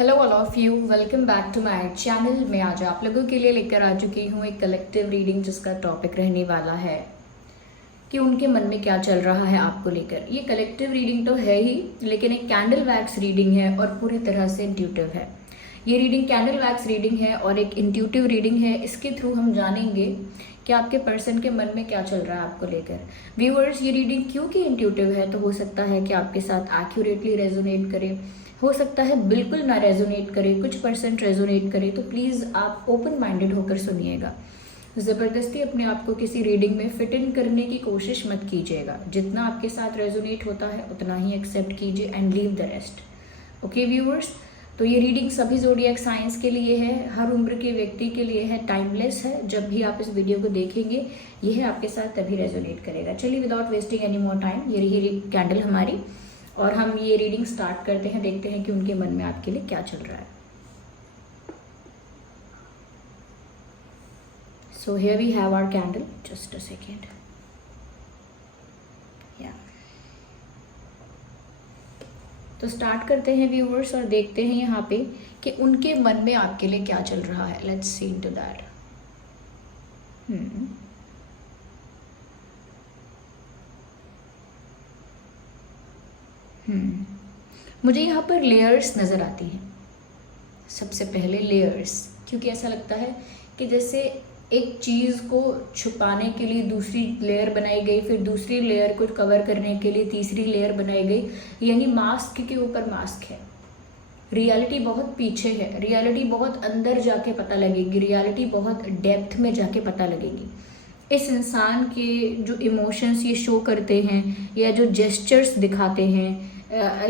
Hello all of you, welcome back to my channel. मैं आज आप लोगों के लिए लेकर आ चुकी हूँ एक कलेक्टिव रीडिंग जिसका टॉपिक रहने वाला है कि उनके मन में क्या चल रहा है आपको लेकर। ये कलेक्टिव रीडिंग तो है ही, लेकिन एक कैंडल वैक्स रीडिंग है और पूरी तरह से इंट्यूटिव है। ये रीडिंग कैंडल वैक्स रीडिंग है और एक इंट्यूटिव रीडिंग है। इसके थ्रू हम जानेंगे कि आपके पर्सन के मन में क्या चल रहा है आपको लेकर। व्यूअर्स, ये रीडिंग क्योंकि इंट्यूटिव है तो हो सकता है कि आपके साथ एक्यूरेटली रेजोनेट करे, हो सकता है बिल्कुल ना रेजोनेट करे, कुछ परसेंट रेजोनेट करे। तो प्लीज़ आप ओपन माइंडेड होकर सुनिएगा। ज़बरदस्ती अपने आप को किसी रीडिंग में फिट इन करने की कोशिश मत कीजिएगा। जितना आपके साथ रेजोनेट होता है उतना ही एक्सेप्ट कीजिए and leave the rest. Okay viewers, तो ये रीडिंग सभी ज़ोडिएक साइंस के लिए है, हर उम्र के व्यक्ति के लिए है, टाइमलेस है। जब भी आप इस वीडियो को देखेंगे यह आपके साथ तभी रेजोनेट करेगा। चलिए without wasting any more time, ये रही कैंडल हमारी और हम ये रीडिंग स्टार्ट करते हैं। देखते हैं कि उनके मन में आपके लिए क्या चल रहा है। So here we have our candle, just a second. या तो स्टार्ट करते हैं व्यूअर्स और देखते हैं यहाँ पे कि उनके मन में आपके लिए क्या चल रहा है। Let's see into that. मुझे यहाँ पर लेयर्स नज़र आती हैं। सबसे पहले लेयर्स, क्योंकि ऐसा लगता है कि जैसे एक चीज़ को छुपाने के लिए दूसरी लेयर बनाई गई, फिर दूसरी लेयर को कवर करने के लिए तीसरी लेयर बनाई गई, यानी मास्क के ऊपर मास्क है। रियलिटी बहुत पीछे है, रियलिटी बहुत अंदर जाके पता लगेगी, रियलिटी बहुत डेप्थ में जाके पता लगेगी। इस इंसान के जो इमोशंस ये शो करते हैं या जो जेस्चर्स दिखाते हैं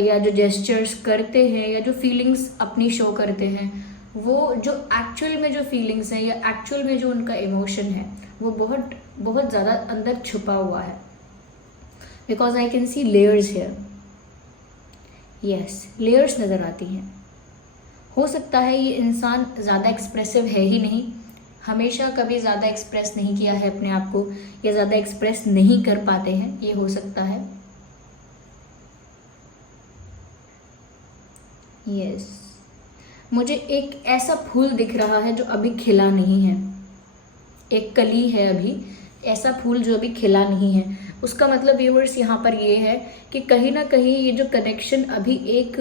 या जो जेस्चर्स करते हैं या जो फीलिंग्स अपनी शो करते हैं, वो जो एक्चुअल में जो फीलिंग्स हैं या एक्चुअल में जो उनका इमोशन है वो बहुत बहुत ज़्यादा अंदर छुपा हुआ है। Because I can see layers here. Yes, layers नज़र आती हैं। हो सकता है ये इंसान ज़्यादा एक्सप्रेसिव है ही नहीं, हमेशा कभी ज़्यादा एक्सप्रेस नहीं किया है अपने आप को या ज़्यादा एक्सप्रेस नहीं कर पाते हैं, ये हो सकता है। यस, मुझे एक ऐसा फूल दिख रहा है जो अभी खिला नहीं है। एक कली है अभी, ऐसा फूल जो अभी खिला नहीं है। उसका मतलब व्यूअर्स यहाँ पर ये है कि कहीं ना कहीं ये जो कनेक्शन अभी एक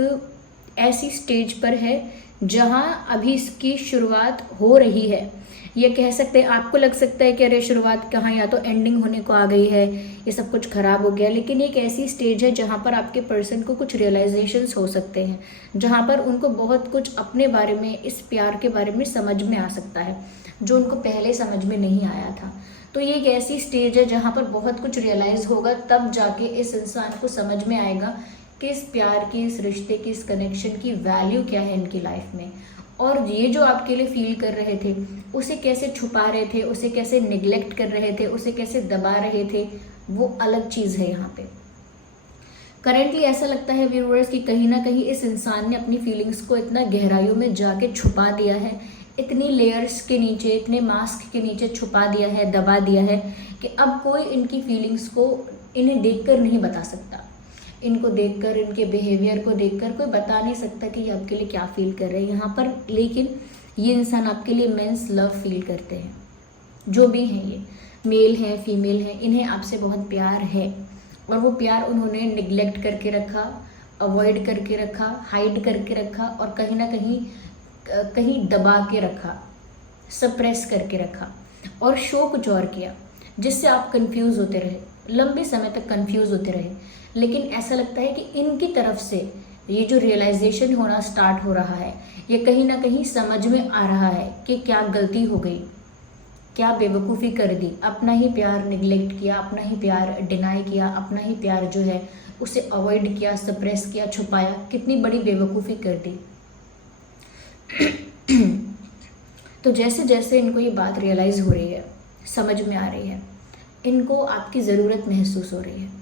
ऐसी स्टेज पर है जहाँ अभी इसकी शुरुआत हो रही है। ये कह सकते हैं, आपको लग सकता है कि अरे शुरुआत कहाँ, या तो एंडिंग होने को आ गई है, ये सब कुछ खराब हो गया। लेकिन एक ऐसी स्टेज है जहाँ पर आपके पर्सन को कुछ रियलाइजेशंस हो सकते हैं, जहाँ पर उनको बहुत कुछ अपने बारे में, इस प्यार के बारे में समझ में आ सकता है जो उनको पहले समझ में नहीं आया था। तो ये एक ऐसी स्टेज है जहाँ पर बहुत कुछ रियलाइज होगा, तब जाके इस इंसान को समझ में आएगा कि इस प्यार की, इस रिश्ते की, इस कनेक्शन की वैल्यू क्या है इनकी लाइफ में। और ये जो आपके लिए फील कर रहे थे उसे कैसे छुपा रहे थे, उसे कैसे निगलेक्ट कर रहे थे, उसे कैसे दबा रहे थे, वो अलग चीज़ है। यहाँ पे करेंटली ऐसा लगता है व्यूअर्स कि कहीं ना कहीं इस इंसान ने अपनी फीलिंग्स को इतना गहराइयों में जाके छुपा दिया है, इतनी लेयर्स के नीचे, इतने मास्क के नीचे छुपा दिया है, दबा दिया है कि अब कोई इनकी फीलिंग्स को इन्हें देखकर नहीं बता सकता। इनको देखकर, इनके बिहेवियर को देखकर कोई बता नहीं सकता कि ये आपके लिए क्या फील कर रहे हैं यहाँ पर। लेकिन ये इंसान आपके लिए इमेंस लव फील करते हैं। जो भी हैं, ये मेल हैं, फीमेल हैं, इन्हें आपसे बहुत प्यार है और वो प्यार उन्होंने निगलेक्ट करके रखा, अवॉइड करके रखा, हाइड करके रखा और कहीं ना कहीं दबा के रखा, सप्रेस करके रखा और शो कुछ और किया, जिससे आप कंफ्यूज होते रहे, लंबे समय तक कंफ्यूज होते रहे। लेकिन ऐसा लगता है कि इनकी तरफ से ये जो रियलाइजेशन होना स्टार्ट हो रहा है, ये कहीं ना कहीं समझ में आ रहा है कि क्या गलती हो गई, क्या बेवकूफ़ी कर दी, अपना ही प्यार निगलेक्ट किया, अपना ही प्यार डिनाई किया, अपना ही प्यार जो है उसे अवॉइड किया, सप्रेस किया, छुपाया, कितनी बड़ी बेवकूफ़ी कर दी। तो जैसे जैसे इनको ये बात रियलाइज़ हो रही है, समझ में आ रही है, इनको आपकी ज़रूरत महसूस हो रही है।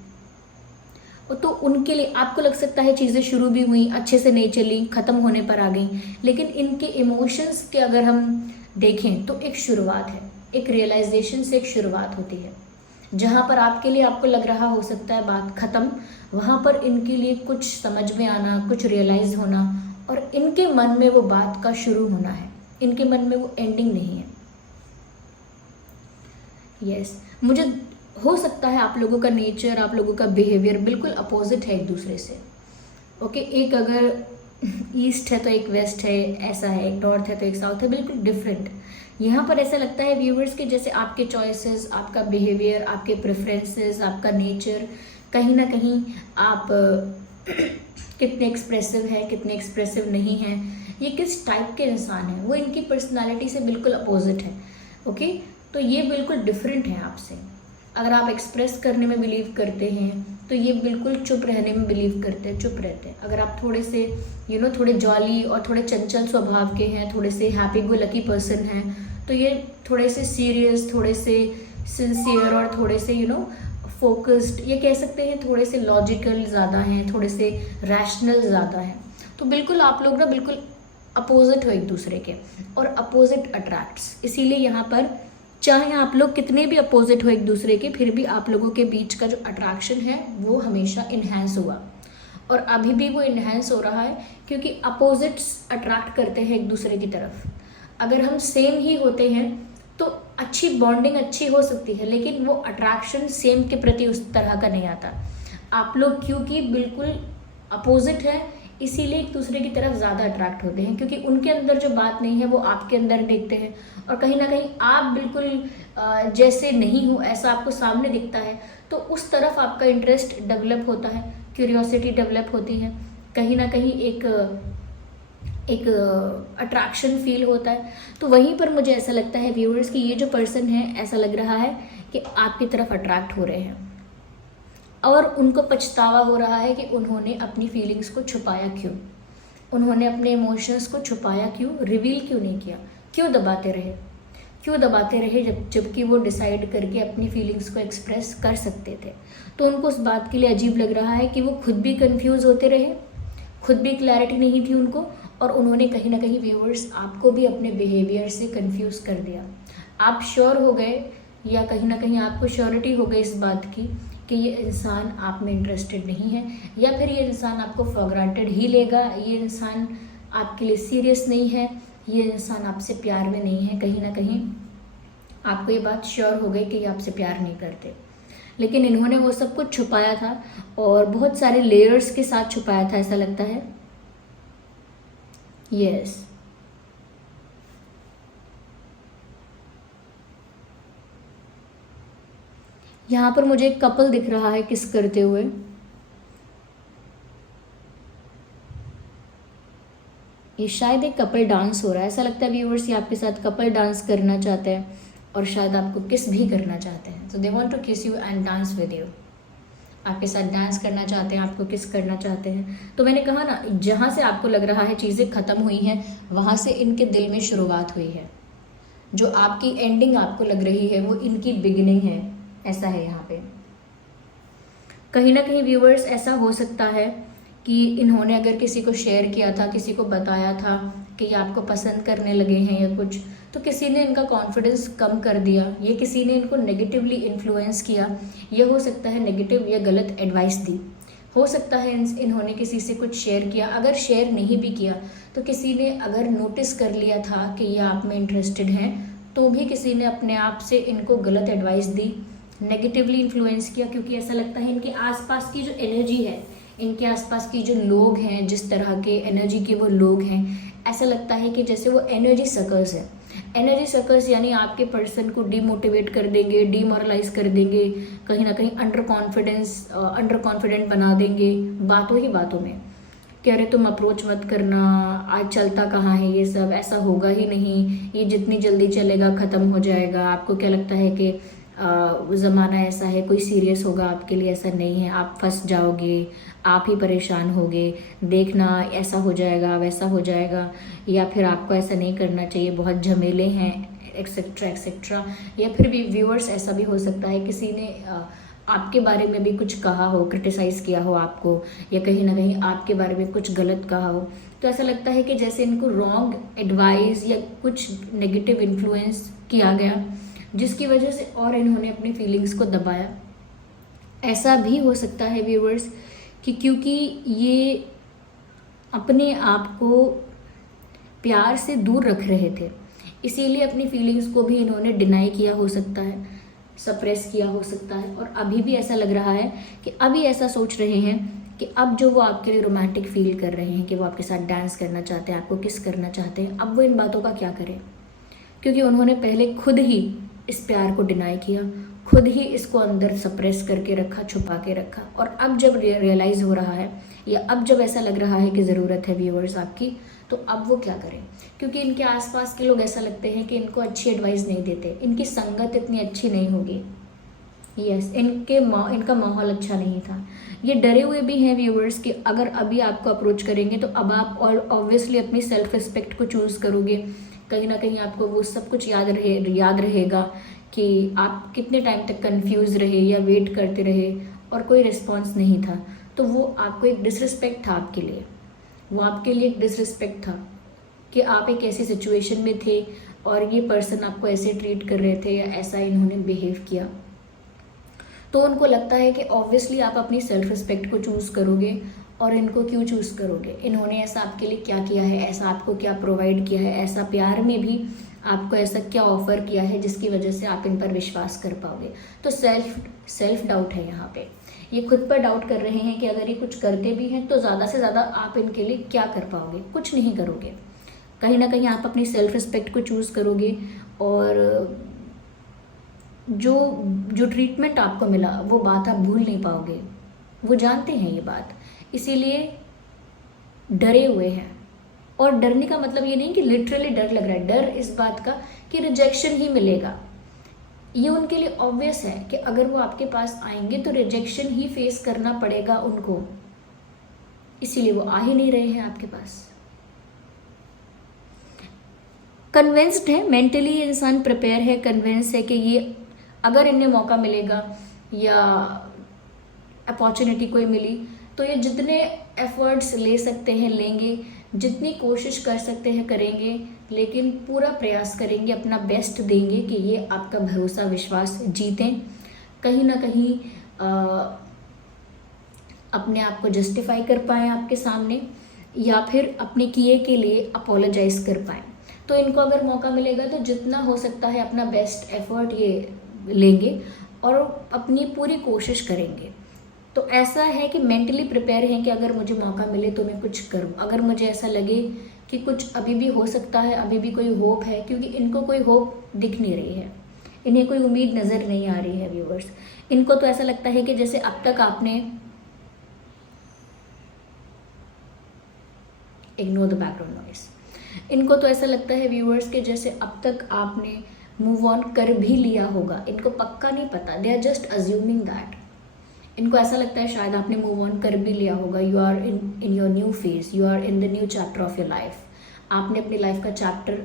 तो उनके लिए आपको लग सकता है चीज़ें शुरू भी हुई, अच्छे से नहीं चली, ख़त्म होने पर आ गई, लेकिन इनके इमोशंस के अगर हम देखें तो एक शुरुआत है, एक रियलाइजेशन से एक शुरुआत होती है। जहाँ पर आपके लिए आपको लग रहा हो सकता है बात ख़त्म, वहाँ पर इनके लिए कुछ समझ में आना, कुछ रियलाइज़ होना और इनके मन में वो बात का शुरू होना है, इनके मन में वो एंडिंग नहीं है। यस, मुझे हो सकता है आप लोगों का नेचर, आप लोगों का बिहेवियर बिल्कुल अपोजिट है एक दूसरे से। ओके, एक अगर ईस्ट है तो एक वेस्ट है, ऐसा है, एक नॉर्थ है तो एक साउथ है, बिल्कुल डिफरेंट। यहाँ पर ऐसा लगता है व्यूवर्स कि जैसे आपके चॉइसेस, आपका बिहेवियर, आपके प्रेफरेंसेस, आपका नेचर, कहीं ना कहीं आप कितने एक्सप्रेसिव है, कितने एक्सप्रेसिव नहीं है, ये किस टाइप के इंसान हैं, वो इनकी पर्सनालिटी से बिल्कुल अपोजिट है। ओके, तो ये बिल्कुल डिफरेंट है आपसे। अगर आप एक्सप्रेस करने में बिलीव करते हैं तो ये बिल्कुल चुप रहने में बिलीव करते हैं, चुप रहते हैं। अगर आप थोड़े से थोड़े जॉली और थोड़े चंचल स्वभाव के हैं, थोड़े से हैप्पी गो लकी पर्सन हैं, तो ये थोड़े से सीरियस, थोड़े से सिंसियर और थोड़े से फोकस्ड, ये कह सकते हैं थोड़े से लॉजिकल ज़्यादा हैं, थोड़े से रैशनल ज़्यादा हैं। तो बिल्कुल आप लोग ना बिल्कुल अपोजिट हो एक दूसरे के, और अपोजिट अट्रैक्ट्स। इसीलिए यहाँ पर चाहे आप लोग कितने भी अपोजिट हो एक दूसरे के, फिर भी आप लोगों के बीच का जो अट्रैक्शन है वो हमेशा इन्हेंस हुआ, और अभी भी वो इन्हेंस हो रहा है, क्योंकि अपोजिट्स अट्रैक्ट करते हैं एक दूसरे की तरफ। अगर हम सेम ही होते हैं तो अच्छी बॉन्डिंग अच्छी हो सकती है, लेकिन वो अट्रैक्शन सेम के प्रति उस तरह का नहीं आता। आप लोग क्योंकि बिल्कुल अपोजिट है, इसीलिए एक दूसरे की तरफ ज़्यादा अट्रैक्ट होते हैं, क्योंकि उनके अंदर जो बात नहीं है वो आपके अंदर देखते हैं, और कहीं ना कहीं आप बिल्कुल जैसे नहीं हो ऐसा आपको सामने दिखता है, तो उस तरफ आपका इंटरेस्ट डेवलप होता है, क्यूरियोसिटी डेवलप होती है, कहीं ना कहीं एक अट्रैक्शन फील होता है। तो वहीं पर मुझे ऐसा लगता है व्यूअर्स कि ये जो पर्सन है, ऐसा लग रहा है कि आपकी तरफ अट्रैक्ट हो रहे हैं, और उनको पछतावा हो रहा है कि उन्होंने अपनी फीलिंग्स को छुपाया क्यों, उन्होंने अपने इमोशंस को छुपाया क्यों, रिवील क्यों नहीं किया, क्यों दबाते रहे जबकि वो डिसाइड करके अपनी फीलिंग्स को एक्सप्रेस कर सकते थे। तो उनको उस बात के लिए अजीब लग रहा है कि वो खुद भी कंफ्यूज होते रहे, खुद भी क्लैरिटी नहीं थी उनको, और उन्होंने कहीं ना कहीं व्यूअर्स आपको भी अपने बिहेवियर से कंफ्यूज कर दिया। आप श्योर हो गए, या कहीं ना कहीं आपको श्योरिटी हो गई इस बात की कि ये इंसान आप में इंटरेस्टेड नहीं है, या फिर ये इंसान आपको फॉर ग्रांटेड ही लेगा, ये इंसान आपके लिए सीरियस नहीं है, ये इंसान आपसे प्यार में नहीं है। कहीं ना कहीं आपको ये बात श्योर हो गई कि ये आपसे प्यार नहीं करते, लेकिन इन्होंने वो सब कुछ छुपाया था, और बहुत सारे लेयर्स के साथ छुपाया था, ऐसा लगता है। यस, यहाँ पर मुझे एक कपल दिख रहा है किस करते हुए। ये शायद एक कपल डांस हो रहा है, ऐसा लगता है व्यूअर्स ये आपके साथ कपल डांस करना चाहते हैं, और शायद आपको किस भी करना चाहते हैं। सो दे वांट टू किस you and dance with you, आपके साथ डांस करना चाहते हैं, आपको किस करना चाहते हैं। तो मैंने कहा ना, जहाँ से आपको लग रहा है चीज़ें ख़त्म हुई हैं, वहाँ से इनके दिल में शुरुआत हुई है। जो आपकी एंडिंग आपको लग रही है वो इनकी बिगिनिंग है, ऐसा है यहाँ पे। कहीं ना कहीं व्यूवर्स ऐसा हो सकता है कि इन्होंने अगर किसी को शेयर किया था, किसी को बताया था कि ये आपको पसंद करने लगे हैं या कुछ, तो किसी ने इनका कॉन्फिडेंस कम कर दिया, ये किसी ने इनको नेगेटिवली इन्फ्लुएंस किया, ये हो सकता है नेगेटिव या गलत एडवाइस दी, हो सकता है इन्होंने किसी से कुछ शेयर किया। अगर शेयर नहीं भी किया तो किसी ने अगर नोटिस कर लिया था कि ये आप में इंटरेस्टेड हैं, तो भी किसी ने अपने आप से इनको गलत एडवाइस दी, नेगेटिवली इन्फ्लुएंस किया, क्योंकि ऐसा लगता है इनके आसपास की जो एनर्जी है, इनके आसपास की जो लोग हैं, जिस तरह के एनर्जी के वो लोग हैं, ऐसा लगता है कि जैसे वो एनर्जी सकर्स हैं। एनर्जी सकर्स यानी आपके पर्सन को डीमोटिवेट कर देंगे, डीमोरलाइज कर देंगे, कहीं ना कहीं अंडर कॉन्फिडेंट बना देंगे बातों ही बातों में, कह रहे तुम अप्रोच मत करना, आज चलता कहाँ है ये सब, ऐसा होगा ही नहीं, ये जितनी जल्दी चलेगा ख़त्म हो जाएगा। आपको क्या लगता है कि ज़माना ऐसा है, कोई सीरियस होगा आपके लिए, ऐसा नहीं है, आप फंस जाओगे, आप ही परेशान होगे, देखना ऐसा हो जाएगा वैसा हो जाएगा, या फिर आपको ऐसा नहीं करना चाहिए, बहुत झमेले हैं, एक्सेट्रा एक्सेट्रा। या फिर भी व्यूअर्स ऐसा भी हो सकता है किसी ने आपके बारे में भी कुछ कहा हो, क्रिटिसाइज़ किया हो आपको, या कहीं ना कहीं आपके बारे में कुछ गलत कहा हो, तो ऐसा लगता है कि जैसे इनको रॉन्ग एडवाइस या कुछ नेगेटिव इन्फ्लुएंस किया गया, जिसकी वजह से और इन्होंने अपनी फीलिंग्स को दबाया। ऐसा भी हो सकता है व्यूअर्स कि क्योंकि ये अपने आप को प्यार से दूर रख रहे थे, इसीलिए अपनी फीलिंग्स को भी इन्होंने डिनाई किया हो सकता है, सप्रेस किया हो सकता है। और अभी भी ऐसा लग रहा है कि अभी ऐसा सोच रहे हैं कि अब जो वो आपके लिए रोमांटिक फील कर रहे हैं, कि वो आपके साथ डांस करना चाहते हैं, आपको किस करना चाहते हैं, अब वो इन बातों का क्या करें, क्योंकि उन्होंने पहले खुद ही इस प्यार को डिनाई किया, खुद ही इसको अंदर सप्रेस करके रखा, छुपा के रखा। और अब जब रियलाइज़ हो रहा है, या अब जब ऐसा लग रहा है कि ज़रूरत है व्यूअर्स आपकी, तो अब वो क्या करें, क्योंकि इनके आसपास के लोग ऐसा लगते हैं कि इनको अच्छी एडवाइस नहीं देते, इनकी संगत इतनी अच्छी नहीं होगी। यस, इनका माहौल अच्छा नहीं था। ये डरे हुए भी हैं व्यूअर्स कि अगर अभी आपको अप्रोच करेंगे तो अब आप और ऑब्वियसली अपनी सेल्फ रिस्पेक्ट को चूज़ करोगे। कहीं ना कहीं आपको वो सब कुछ याद रहेगा कि आप कितने टाइम तक कंफ्यूज रहे या वेट करते रहे और कोई रिस्पॉन्स नहीं था। तो वो आपको एक डिसरिस्पेक्ट था आपके लिए, वो आपके लिए एक डिसरिस्पेक्ट था कि आप एक ऐसी सिचुएशन में थे और ये पर्सन आपको ऐसे ट्रीट कर रहे थे या ऐसा इन्होंने बिहेव किया। तो उनको लगता है कि ऑब्वियसली आप अपनी सेल्फ रिस्पेक्ट को चूज़ करोगे, और इनको क्यों चूज़ करोगे, इन्होंने ऐसा आपके लिए क्या किया है, ऐसा आपको क्या प्रोवाइड किया है, ऐसा प्यार में भी आपको ऐसा क्या ऑफर किया है जिसकी वजह से आप इन पर विश्वास कर पाओगे। तो सेल्फ डाउट है यहाँ पे, ये खुद पर डाउट कर रहे हैं कि अगर ये कुछ करते भी हैं तो ज़्यादा से ज़्यादा आप इनके लिए क्या कर पाओगे, कुछ नहीं करोगे। कहीं ना कहीं आप अपनी सेल्फ रिस्पेक्ट को चूज़ करोगे, और जो ट्रीटमेंट आपको मिला वो बात आप भूल नहीं पाओगे। वो जानते हैं ये बात, इसीलिए डरे हुए हैं। और डरने का मतलब ये नहीं कि लिटरली डर लग रहा है, डर इस बात का कि रिजेक्शन ही मिलेगा। ये उनके लिए ऑब्वियस है कि अगर वो आपके पास आएंगे तो रिजेक्शन ही फेस करना पड़ेगा उनको, इसीलिए वो आ ही नहीं रहे हैं आपके पास। कन्विंस्ड है, मेंटली इंसान प्रिपेयर है, कन्विंस है कि ये अगर इन्हें मौका मिलेगा या अपॉर्चुनिटी कोई मिली तो ये जितने एफर्ट्स ले सकते हैं लेंगे, जितनी कोशिश कर सकते हैं करेंगे, लेकिन पूरा प्रयास करेंगे, अपना बेस्ट देंगे कि ये आपका भरोसा विश्वास जीतें, कहीं ना कहीं अपने आप को जस्टिफाई कर पाएँ आपके सामने, या फिर अपने किए के लिए अपोलोजाइज कर पाएँ। तो इनको अगर मौका मिलेगा तो जितना हो सकता है अपना बेस्ट एफर्ट ये लेंगे और अपनी पूरी कोशिश करेंगे। तो ऐसा है कि मेंटली प्रिपेयर हैं कि अगर मुझे मौका मिले तो मैं कुछ करूं, अगर मुझे ऐसा लगे कि कुछ अभी भी हो सकता है, अभी भी कोई होप है, क्योंकि इनको कोई होप दिख नहीं रही है, इन्हें कोई उम्मीद नज़र नहीं आ रही है व्यूअर्स। इनको तो ऐसा लगता है कि जैसे अब तक आपने इग्नोर द बैकग्राउंड नॉइस, इनको तो ऐसा लगता है व्यूअर्स कि जैसे अब तक आपने मूव ऑन कर भी लिया होगा। इनको पक्का नहीं पता, they are just assuming that. इनको ऐसा लगता है शायद आपने मूव ऑन कर भी लिया होगा, you are in your new phase, you are in the new chapter of your life. आपने अपनी लाइफ का चैप्टर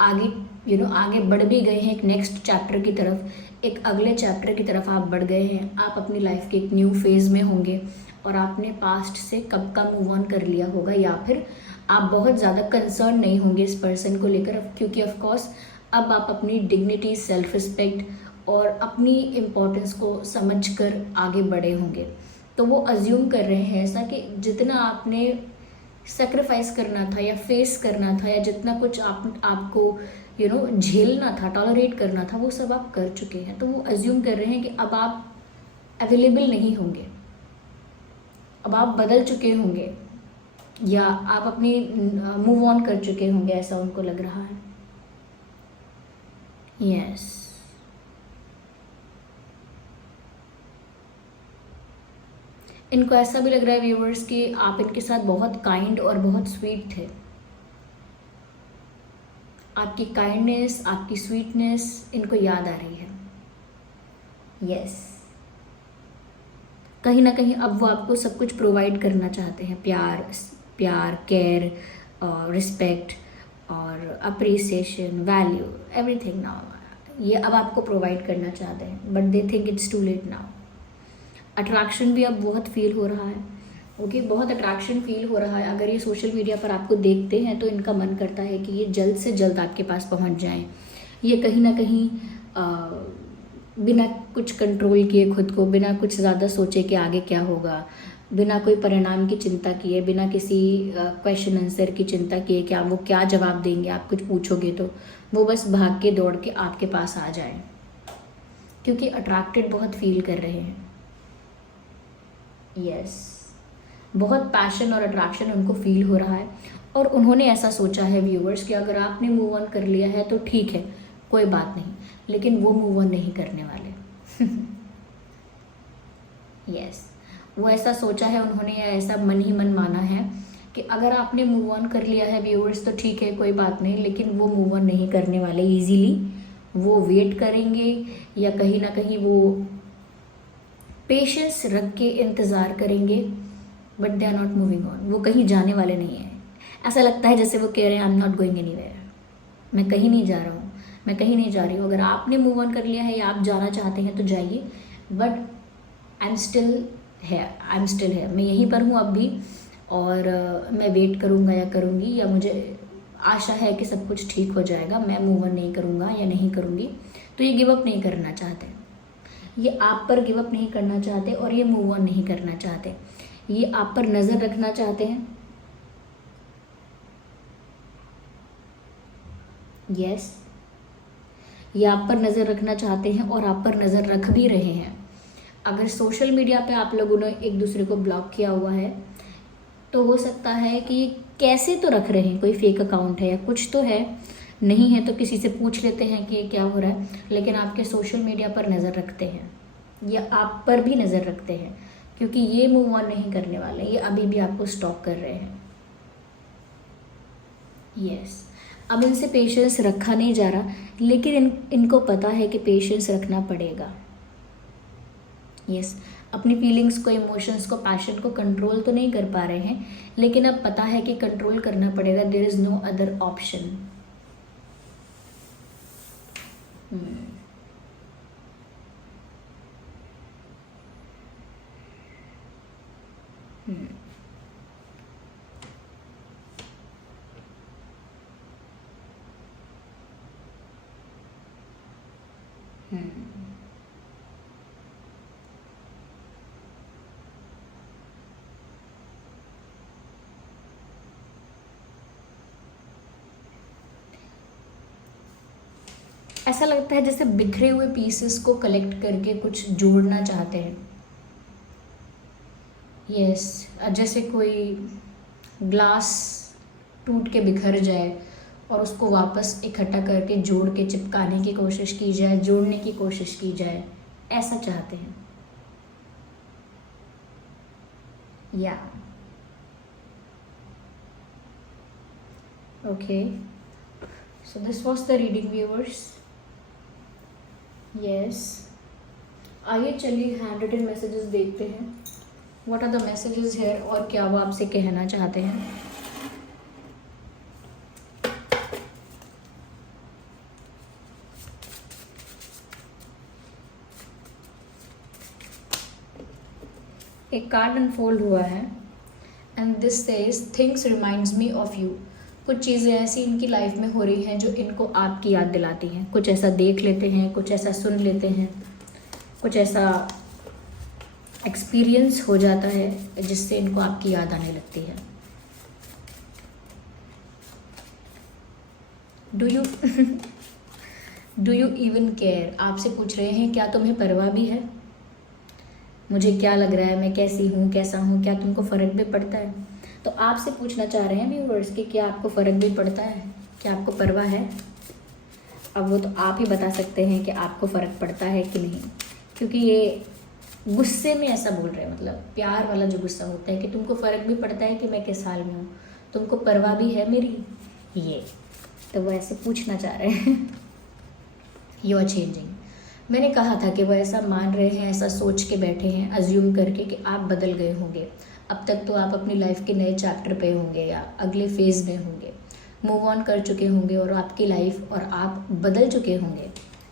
आगे आगे बढ़ भी गए हैं, एक नेक्स्ट चैप्टर की तरफ, एक अगले चैप्टर की तरफ आप बढ़ गए हैं। आप अपनी लाइफ के एक न्यू फेज में होंगे और आपने पास्ट से कब का मूव ऑन कर लिया होगा, या फिर आप बहुत ज़्यादा कंसर्न नहीं होंगे इस पर्सन को लेकर, क्योंकि ऑफकोर्स अब आप अपनी डिग्निटी, सेल्फ रिस्पेक्ट और अपनी इम्पोर्टेंस को समझकर आगे बढ़े होंगे। तो वो अज्यूम कर रहे हैं ऐसा कि जितना आपने सेक्रीफाइस करना था या फेस करना था, या जितना कुछ आपको झेलना था, टॉलरेट करना था, वो सब आप कर चुके हैं। तो वो अज्यूम कर रहे हैं कि अब आप अवेलेबल नहीं होंगे, अब आप बदल चुके होंगे, या आप अपनी मूव ऑन कर चुके होंगे, ऐसा उनको लग रहा है। यस, इनको ऐसा भी लग रहा है व्यूअर्स कि आप इनके साथ बहुत काइंड और बहुत स्वीट थे। आपकी काइंडनेस, आपकी स्वीटनेस इनको याद आ रही है। यस, कहीं ना कहीं अब वो आपको सब कुछ प्रोवाइड करना चाहते हैं, प्यार, केयर और रिस्पेक्ट और अप्रिसिएशन, वैल्यू, एवरीथिंग नाउ ये अब आपको प्रोवाइड करना चाहते हैं, but they think it's too late now. Attraction भी अब बहुत फील हो रहा है, ओके, बहुत अट्रैक्शन फील हो रहा है। अगर ये सोशल मीडिया पर आपको देखते हैं तो इनका मन करता है कि ये जल्द से जल्द आपके पास पहुंच जाएं। ये कहीं ना कहीं बिना कुछ कंट्रोल किए खुद को, बिना कुछ ज़्यादा सोचे कि आगे क्या होगा, बिना कोई परिणाम की चिंता किए, बिना किसी क्वेश्चन आंसर की चिंता किए कि आप वो क्या जवाब देंगे, आप कुछ पूछोगे तो वो बस भाग के दौड़ के आपके पास आ जाए, क्योंकि अट्रैक्टेड बहुत फील कर रहे हैं। यस, बहुत पैशन और अट्रैक्शन उनको फील हो रहा है, और उन्होंने ऐसा सोचा है व्यूअर्स कि अगर आपने मूव ऑन कर लिया है तो ठीक है, कोई बात नहीं, लेकिन वो मूव ऑन नहीं करने वाले। यस, वो ऐसा सोचा है उन्होंने, या ऐसा मन ही मन माना है कि अगर आपने मूव ऑन कर लिया है व्यूअर्स तो ठीक है, कोई बात नहीं, लेकिन वो मूव ऑन नहीं करने वाले इजीली। वो वेट करेंगे, या कहीं ना कहीं वो पेशेंस रख के इंतज़ार करेंगे, but they are not moving on. वो कहीं जाने वाले नहीं हैं। ऐसा लगता है जैसे वो कह रहे हैं I am not going anywhere, मैं कहीं नहीं जा रहा हूँ, मैं कहीं नहीं जा रही हूँ। अगर आपने मूव ऑन कर लिया है या आप जाना चाहते हैं तो जाइए, बट आई एम स्टिल है, मैं यहीं पर हूँ अब भी, और मैं वेट करूँगा या करूँगी, या मुझे आशा है कि सब कुछ ठीक हो जाएगा, मैं मूव ऑन नहीं करूँगा या नहीं करूँगी। तो ये गिव अप नहीं करना चाहते, ये आप पर गिव अप नहीं करना चाहते, और ये मूव ऑन नहीं करना चाहते, ये आप पर नज़र रखना चाहते हैं। यस, ये आप पर नज़र रखना चाहते हैं और आप पर नज़र रख भी रहे हैं। अगर सोशल मीडिया पे आप लोगों ने एक दूसरे को ब्लॉक किया हुआ है तो हो सकता है कि कैसे तो रख रहे हैं, कोई फेक अकाउंट है या कुछ तो है, नहीं है तो किसी से पूछ लेते हैं कि क्या हो रहा है, लेकिन आपके सोशल मीडिया पर नज़र रखते हैं, या आप पर भी नज़र रखते हैं, क्योंकि ये मूव ऑन नहीं करने वाले, ये अभी भी आपको स्टॉक कर रहे हैं। यस, अब इनसे पेशेंस रखा नहीं जा रहा, लेकिन इनको पता है कि पेशेंस रखना पड़ेगा। यस, अपनी फीलिंग्स को, इमोशंस को, पैशन को कंट्रोल तो नहीं कर पा रहे हैं, लेकिन अब पता है कि कंट्रोल करना पड़ेगा, there is no other option. ऐसा लगता है जैसे बिखरे हुए पीसेस को कलेक्ट करके कुछ जोड़ना चाहते हैं। यस, जैसे कोई ग्लास टूट के बिखर जाए और उसको वापस इकट्ठा करके जोड़ के चिपकाने की कोशिश की जाए, जोड़ने की कोशिश की जाए, ऐसा चाहते हैं। या okay, so this was the reading viewers. Yes, आइए चलिए हैंड रिटन मैसेजेस देखते हैं, what are the messages here, और क्या वो आपसे कहना चाहते हैं। एक कार्ड अनफोल्ड हुआ है and this says things reminds me of you. कुछ चीज़ें ऐसी इनकी लाइफ में हो रही हैं जो इनको आपकी याद दिलाती हैं। कुछ ऐसा देख लेते हैं, कुछ ऐसा सुन लेते हैं, कुछ ऐसा एक्सपीरियंस हो जाता है जिससे इनको आपकी याद आने लगती है। डू यू इवन केयर, आपसे पूछ रहे हैं क्या तुम्हें परवाह भी है, मुझे क्या लग रहा है, मैं कैसी हूँ, कैसा हूँ, क्या तुमको फ़र्क भी पड़ता है। तो आपसे पूछना चाह रहे हैं व्यूअर्स कि क्या आपको फ़र्क भी पड़ता है, क्या आपको परवाह है। अब वो तो आप ही बता सकते हैं कि आपको फ़र्क पड़ता है कि नहीं, क्योंकि ये गुस्से में ऐसा बोल रहे हैं, मतलब प्यार वाला जो गुस्सा होता है कि तुमको फ़र्क भी पड़ता है कि मैं किस हाल में हूँ, तुमको परवाह भी है मेरी, ये तो वो ऐसे पूछना चाह रहे हैं। यू आर चेंजिंग, मैंने कहा था कि वो ऐसा मान रहे हैं, ऐसा सोच के बैठे हैं, अज्यूम करके कि आप बदल गए होंगे। अब तक तो आप अपनी लाइफ के नए चैप्टर पे होंगे या अगले फेज़ में होंगे, मूव ऑन कर चुके होंगे और आपकी लाइफ और आप बदल चुके होंगे,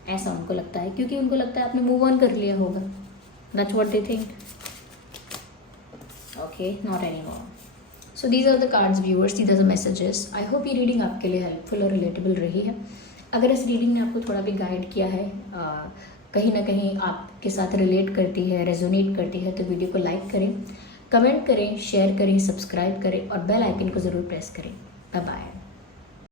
ऐसा उनको लगता है, क्योंकि उनको लगता है आपने मूव ऑन कर लिया होगा। That's what they think. Okay, not anymore. So these are the cards viewers, these are the messages. I hope ये रीडिंग आपके लिए हेल्पफुल और रिलेटेबल रही है। अगर इस रीडिंग ने आपको थोड़ा भी गाइड किया है, कहीं ना कहीं आपके साथ रिलेट करती है, रेजोनेट करती है, तो वीडियो को लाइक करें, कमेंट करें, शेयर करें, सब्सक्राइब करें और बेल आइकन को ज़रूर प्रेस करें। Bye bye.